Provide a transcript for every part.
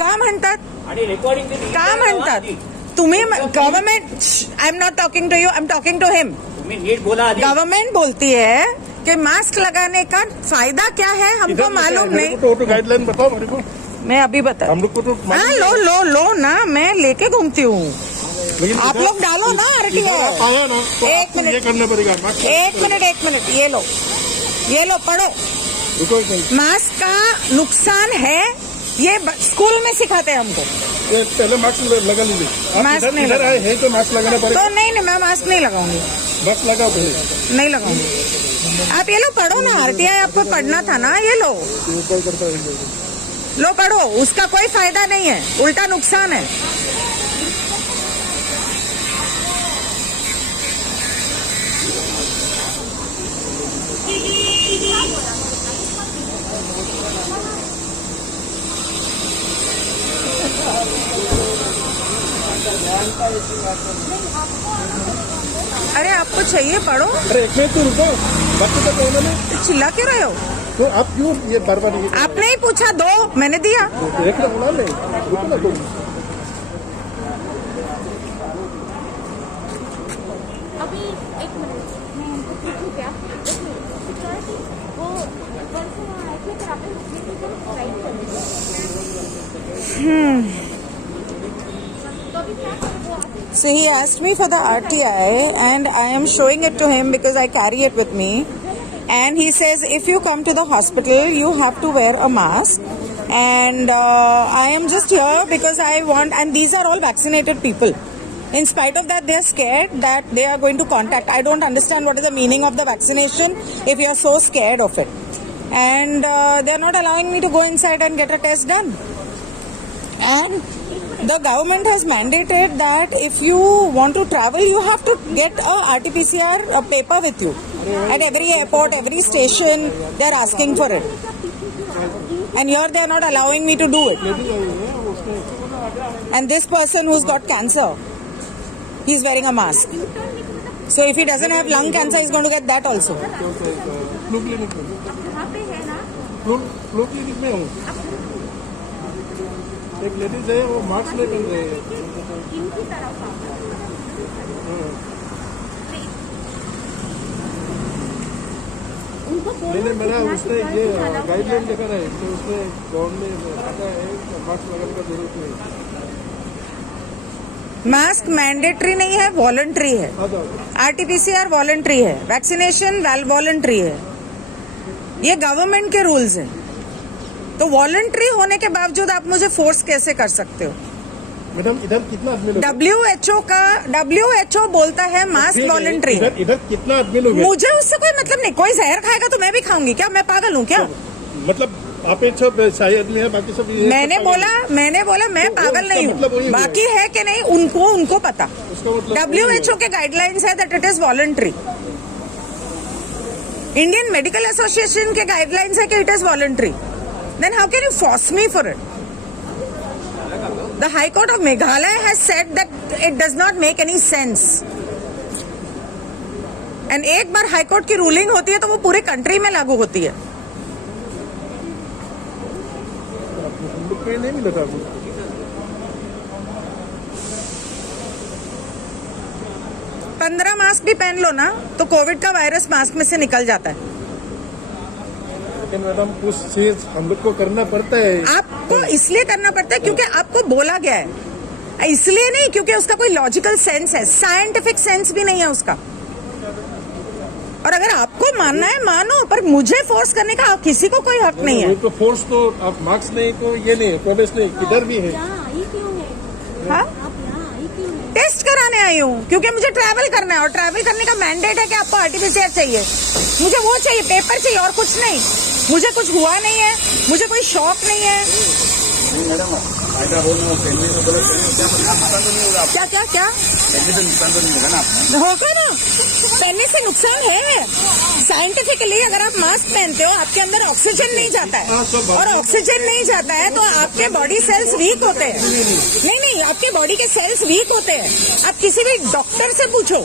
का म्हणतात आणि रेकॉर्डिंग का म्हणतात तुम्ही government I am not talking to you I am talking to him तुम्ही नीट बोला आधी. गवर्नमेंट बोलती है कि मास्क लगाने का फायदा क्या है हमको मालूम नहीं. तो गाइडलाइन बताओ मेरे को. मैं अभी बता हम लोग को तो हाँ लो ना मैं लेके घूमती हूँ. आप लोग डालो ना आरटीओ. आया ना तो एक आपको मिनट. ये करना पड़ेगा. एक मिनट ये लो पढ़ो. मास्क का नुकसान है ये स्कूल में सिखाते हैं हमको. ये पहले मास्क लगा लीजिए. मास्क नहीं इधर आए हैं तो मास्क लगाना पड़ेगा. तो नहीं मैं मास्क नहीं लगाऊंगी. मास्क लगाओ पहले. नहीं लगाऊंगी. आप ये लो पढ़ो ना आरटीआई आपको पढ़ना था ना. ये लो ऊपर करता है. लो पढ़ो. उसका कोई फायदा नहीं है उल्टा नुकसान है. अरे आपको चाहिए पढ़ो. अरे एक मिनट तो रुको. बच्चे तो कहना ना. चिल्ला क्यों रहे हो. तो आप क्यों ये बार बार आपने ही पूछा दो मैंने दिया. देख लो बोला नहीं. रुको ना तुम. अभी एक मिनट मैं उनको पूछूं क्या. वो परसों आए थे फिर आपने राइट कर दिया. तो अभी क्या करें वो आते. So he asked me for the RTI and I am showing it to him because I carry it with me. And he says if you come to the hospital you have to wear a mask. And I am just here because I want, and these are all vaccinated people. In spite of that, they are scared that they are going to contact. I don't understand what is the meaning of the vaccination if you are so scared of it. And they are not allowing me to go inside and get a test done. And the government has mandated that if you want to travel, you have to get a RT-PCR paper with you. At every airport, every station, they are asking for it. And here they are not allowing me to do it. And this person who's got cancer, he's wearing a mask. So if he doesn't have lung cancer, he's going to get that also. Flu clinic में. Flu clinic में हूँ. एक ladies है वो mask नहीं पहन रही है. इनकी तरफ उनको मैंने मेरा उसने ये गाइडलाइन देखा है तो उसने गवर्नमेंट ने कहा है मास्क लगाने का जरूरत नहीं. मास्क मैंडेटरी नहीं है, वॉलंटरी है. RT-PCR वॉलंटरी है, वैक्सीनेशन वॉलंटरी है. ये गवर्नमेंट के रूल्स हैं. तो वॉलंटरी होने के बावजूद आप मुझे फोर्स कैसे कर सकते हो. मैडम इधर कितना आदमी लोग. WHO बोलता है मास्क वॉलंटरी है. इधर कितना आदमी लोग. मुझे उससे कोई मतलब नहीं. कोई जहर खाएगा तो मैं भी खाऊंगी क्या. मैं पागल हूँ क्या. मतलब आप एक सब शाही आदमी है बाकी सब. मैंने बोला मैं पागल नहीं हूँ. बाकी है कि नहीं उनको पता. WHO के गाइडलाइंस है that it is voluntary. Indian medical association के गाइडलाइंस है कि it is voluntary. Then how can you force me for it? The High Court of Meghalaya has said that it does not make any sense. And एक बार high court की ruling होती है तो वो पूरे कंट्री में लागू होती है. नहीं मिला था. 15 मास्क भी पहन लो ना तो कोविड का वायरस मास्क में से निकल जाता है. लेकिन मैडम कुछ चीज हम लोग को करना पड़ता है. आपको इसलिए करना पड़ता है क्योंकि आपको बोला गया है. इसलिए नहीं क्योंकि उसका कोई लॉजिकल सेंस है. साइंटिफिक सेंस भी नहीं है उसका. और अगर आपको मानना है मानो, पर मुझे फोर्स करने का किसी को कोई हक नहीं है. तो फोर्स तो आप मार्क्स नहीं तो ये नहीं प्रोटेस्ट नहीं किधर भी है. हाँ टेस्ट कराने आई हूँ क्योंकि मुझे ट्रैवल करना है और ट्रैवल करने का मैंडेट है कि आपको RT-PCR चाहिए. मुझे वो चाहिए, पेपर चाहिए और कुछ नहीं. मुझे कुछ हुआ नहीं है, मुझे कोई शौक नहीं है. क्या होगा ना. पहनने से नुकसान है. साइंटिफिकली अगर आप मास्क पहनते हो आपके अंदर ऑक्सीजन नहीं जाता है और ऑक्सीजन नहीं जाता है तो आपके बॉडी सेल्स वीक होते हैं. नहीं आपके बॉडी के सेल्स वीक होते हैं. आप किसी भी डॉक्टर से पूछो.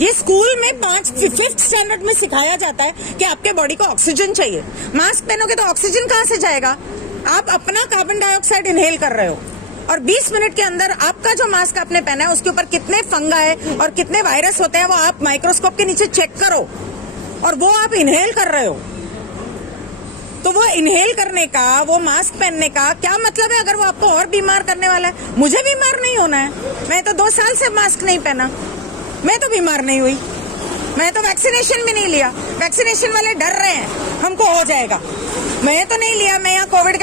ये स्कूल में 5th स्टैंडर्ड में सिखाया जाता है कि आपके बॉडी को ऑक्सीजन चाहिए. मास्क पहनोगे तो ऑक्सीजन कहाँ से जाएगा. आप अपना कार्बन डाइऑक्साइड इनहेल कर रहे हो और 20 मिनट के अंदर आपका जो मास्क आपने पहना है उसके ऊपर कितने फंगा है और कितने वायरस होते हैं वो आप माइक्रोस्कोप के नीचे चेक करो, और वो आप इनहेल कर रहे हो। तो वो इनहेल करने का, वो मास्क पहनने का क्या मतलब है अगर वो आपको और बीमार करने वाला है? मुझे बीमार नहीं होना है, मैं तो 2 साल से मास्क नहीं पहना, मैं तो बीमार नहीं हुई, मैं तो वैक्सीनेशन भी नहीं लिया। वैक्सीनेशन वाले डर रहे हैं हमको हो जाएगा, मैं तो नहीं लिया, मैं यहाँ कोविड के